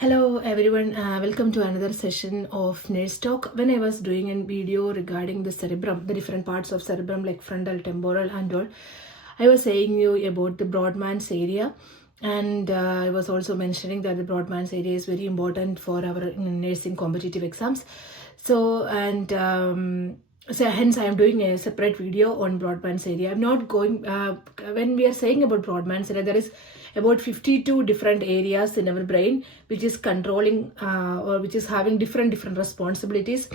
Hello everyone, welcome to another session of Nurse Talk. When I was doing a video regarding the cerebrum, the different parts of cerebrum like frontal, temporal and all, I was saying you about the Broadmanns area, and I was also mentioning that the Broadmanns area is very important for our nursing competitive exams. So hence I am doing a separate video on Broadmanns area. I'm not going, when we are saying about Broadmanns area, there is about 52 different areas in our brain which is controlling or which is having different responsibilities.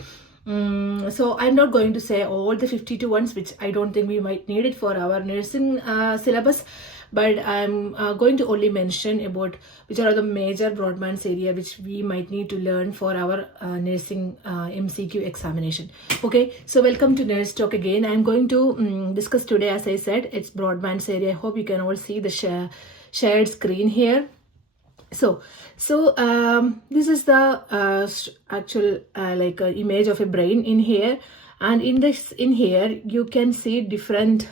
So I'm not going to say all the 52 ones, which I don't think we might need it for our nursing syllabus, but I'm going to only mention about which are the major Broadmanns area which we might need to learn for our nursing MCQ examination. Okay, so welcome to Nurse Talk again. I'm going to discuss today, as I said, it's Broadmanns area. I hope you can all see the shared screen here. So this is the actual image of a brain in here, and in here you can see different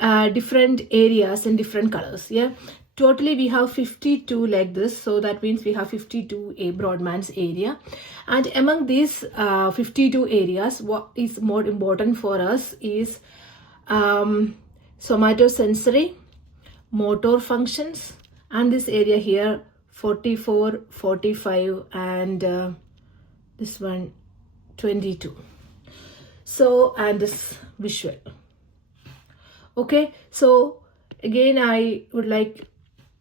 areas in different colors. Yeah, totally we have 52 like this, so that means we have 52 a Broadmanns area. And among these 52 areas, what is more important for us is somatosensory, motor functions, and this area here 44, 45 and this one 22. So, and this visual. Okay, so again I would like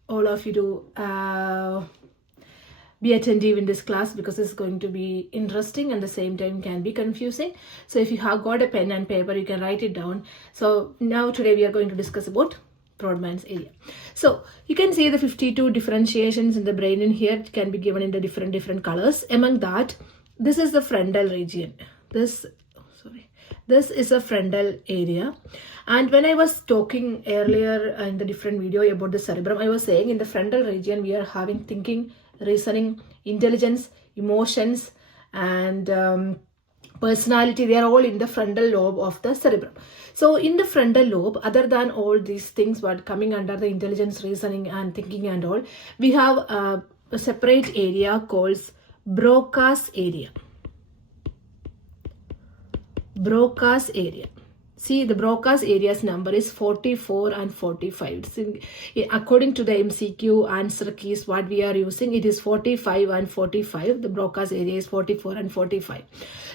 all of you to be attentive in this class, because this is going to be interesting and at the same time can be confusing. So if you have got a pen and paper, you can write it down. So now today we are going to discuss about Broadmanns area. So you can see the 52 differentiations in the brain in here. It can be given in the different colors. Among that, this is the frontal region. This is a frontal area. And when I was talking earlier in the different video about the cerebrum, I was saying in the frontal region we are having thinking, reasoning, intelligence, emotions and personality. They are all in the frontal lobe of the cerebrum. So in the frontal lobe, other than all these things what coming under the intelligence, reasoning and thinking and all, we have a separate area called Broca's area. Broca's area. See, the Broca's area's number is 44 and 45. According to the MCQ answer keys what we are using, it is 45 and 45. The Broca's area is 44 and 45.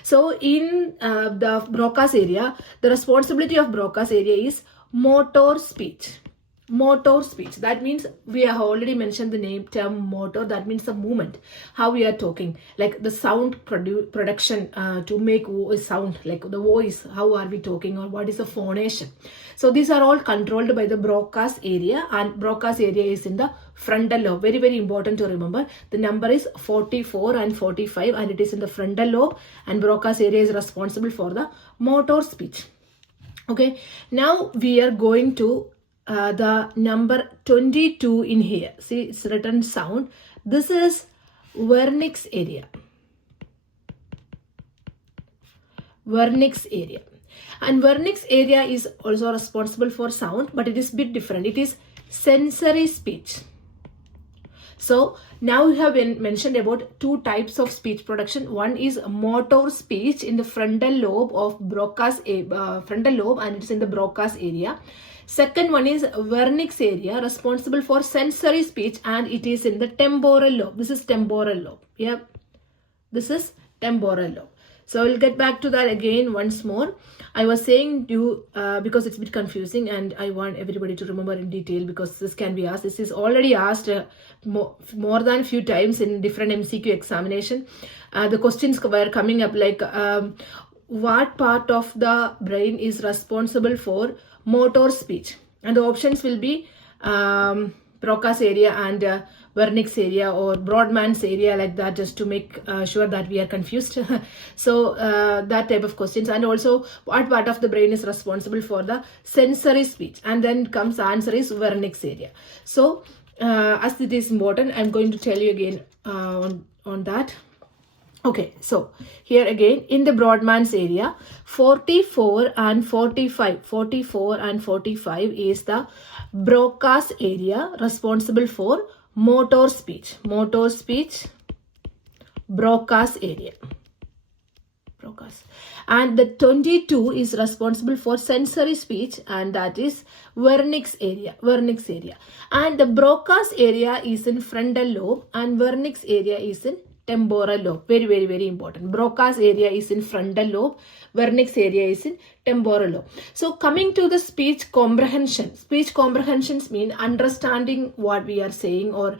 So in the Broca's area, the responsibility of Broca's area is motor speech. Motor speech. That means we have already mentioned the name term motor. That means the movement, how we are talking, like the sound production to make sound, like the voice, how are we talking, or what is the phonation. So these are all controlled by the Broca's area, and Broca's area is in the frontal lobe. Very important to remember. The number is 44 and 45 and it is in the frontal lobe, and Broca's area is responsible for the motor speech. Okay, now we are going to the number 22 in here. See, it's written sound. This is Wernicke's area. Wernicke's area. And Wernicke's area is also responsible for sound, but it is a bit different. It is sensory speech. So now we have been mentioned about two types of speech production. One is motor speech in the frontal lobe of Broca's frontal lobe, and it's in the Broca's area. Second one is Wernicke's area, responsible for sensory speech, and it is in the temporal lobe. This is temporal lobe. Yeah, this is temporal lobe. So we'll get back to that again once more. I was saying you because it's a bit confusing and I want everybody to remember in detail, because this can be asked. This is already asked more than a few times in different MCQ examination. The questions were coming up like what part of the brain is responsible for motor speech, and the options will be Broca's area and Wernicke's area or Broadmanns area, like that, just to make sure that we are confused. So that type of questions, and also what part of the brain is responsible for the sensory speech, and then comes the answer is Wernicke's area. So as it is important, I'm going to tell you again on that. Okay, so here again in the Broadmanns area, 44 and 45 is the Broca's area, responsible for motor speech, Broca's area. And the 22 is responsible for sensory speech, and that is Wernicke's area. And the Broca's area is in frontal lobe and Wernicke's area is in temporal lobe. Very, very, very important. Broca's area is in frontal lobe. Wernicke's area is in temporal lobe. So coming to the speech comprehension. Speech comprehensions mean understanding what we are saying, or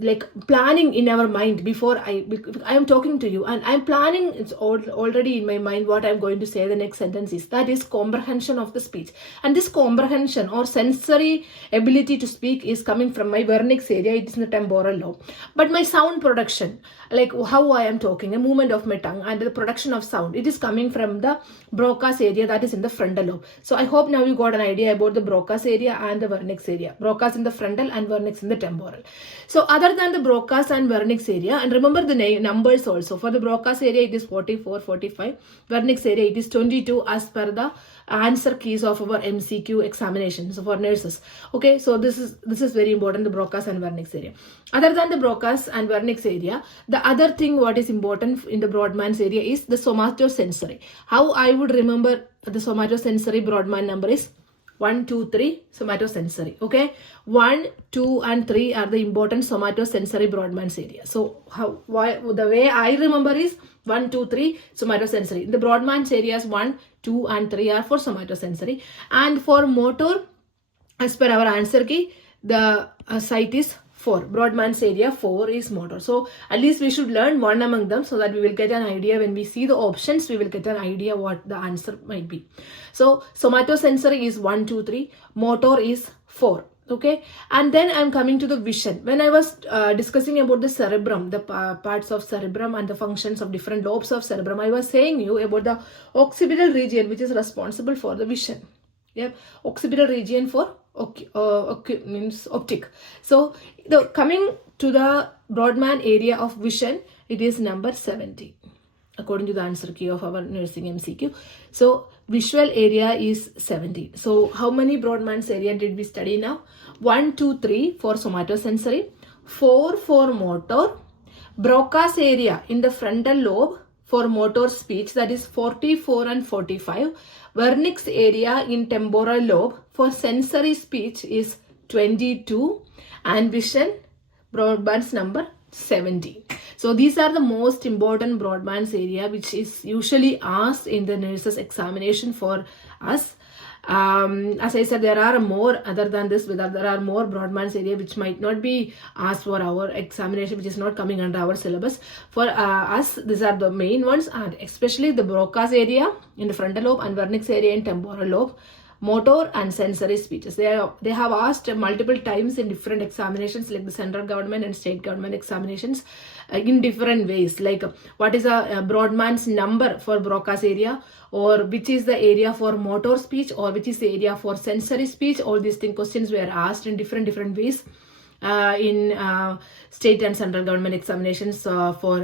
like planning in our mind before I am talking to you, and I'm planning, it's already in my mind what I'm going to say the next sentence is. That is comprehension of the speech. And this comprehension or sensory ability to speak is coming from my Wernicke's area. It is in the temporal lobe. But my sound production, like how I am talking, a movement of my tongue and the production of sound, it is coming from the Broca's area, that is in the frontal lobe. So I hope now you got an idea about the Broca's area and the Wernicke's area. Broca's in the frontal and Wernicke's in the temporal. So other than the Broca's and Wernicke's area, and remember the numbers also. For the Broca's area it is 44, 45. Wernicke's area it is 22 as per the answer keys of our MCQ examinations for nurses. Okay, so this is very important, the Broca's and Wernicke's area. Other than the Broca's and Wernicke's area, the other thing what is important in the Broadman's area is the somatosensory. How I would remember the somatosensory Broadman number is 1, 2, 3 somatosensory. Okay, 1, 2 and 3 are the important somatosensory Broadman's area. So the way I remember is 1, 2, 3 somatosensory. The Broadman's areas 1, 2 and 3 are for somatosensory. And for motor, as per our answer key, the site is 4. Broadman's area 4 is motor. So at least we should learn one among them, so that we will get an idea. When we see the options, we will get an idea what the answer might be. So somatosensory is 1, 2, 3. Motor is 4. Okay, and then I'm coming to the vision. When I was discussing about the cerebrum, the parts of cerebrum and the functions of different lobes of cerebrum, I was saying you about the occipital region, which is responsible for the vision. Yeah, occipital region for means optic. So coming to the Broadman area of vision, it is number 70 according to the answer key of our nursing MCQ. So visual area is 70. So how many Broadman's area did we study now? 1, 2, 3 for somatosensory, 4 for motor, Broca's area in the frontal lobe for motor speech, that is 44 and 45. Wernicke's area in temporal lobe for sensory speech is 22, and vision Broadman's number 70. So these are the most important Broadman's area which is usually asked in the nurses examination for us. As I said, there are more other than this, there are more Broadman's area which might not be asked for our examination, which is not coming under our syllabus. For us, these are the main ones, and especially the Broca's area in the frontal lobe and Wernicke's area in temporal lobe, motor and sensory speeches. They have asked multiple times in different examinations, like the central government and state government examinations, in different ways, like what is a Broadman's number for Broca's area, or which is the area for motor speech, or which is the area for sensory speech. All these questions were asked in different ways in state and central government examinations for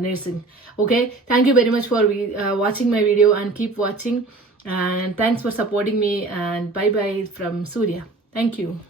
nursing. Okay, thank you very much for watching my video, and keep watching, and thanks for supporting me, and bye bye from Surya. Thank you.